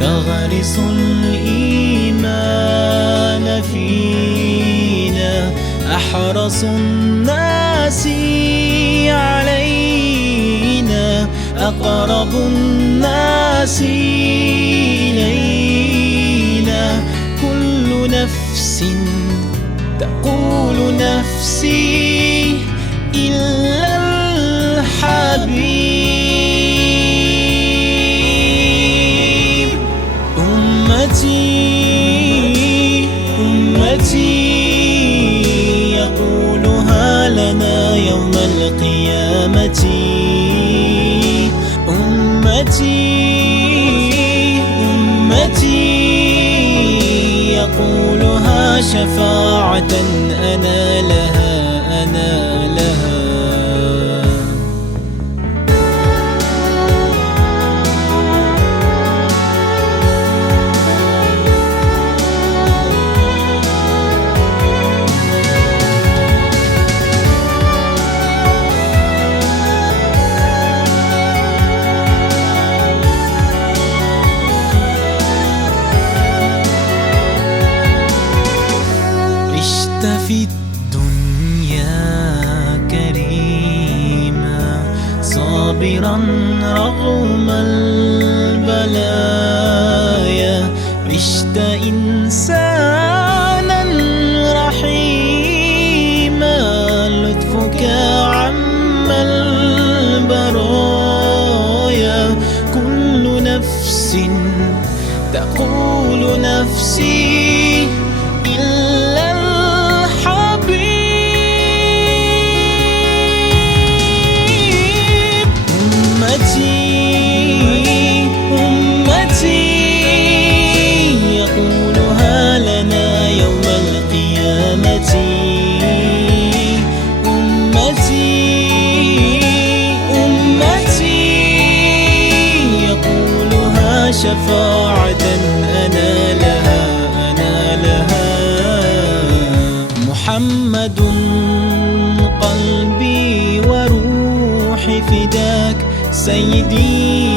تغرس الإيمان فينا، أحرص الناس علينا، أقرب الناس إلينا. كل نفس تقول نفسي إلا الحبيب. أمتي أمتي يقولها لنا يوم القيامة. أمتي أمتي يقولها شفاعة أنا لها أنا لها. عشت في الدنيا كريما، صابرا رغم البلايا. عشت إنسانا رحيما، لطفك عم البرايا. كل نفس تقول نفسي إلا الحبيب. أمتي أمتي يقولها لنا يوم القيامة. أمتي أمتي يقولها شفاعة أنا لها أنا لها. محمد قلبي وروحي فداك، سيدي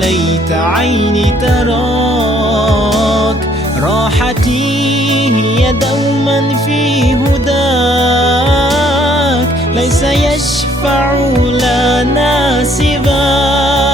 ليت عيني تراك. راحتي هي دوما في هداك، ليس يشفع لنا سواك.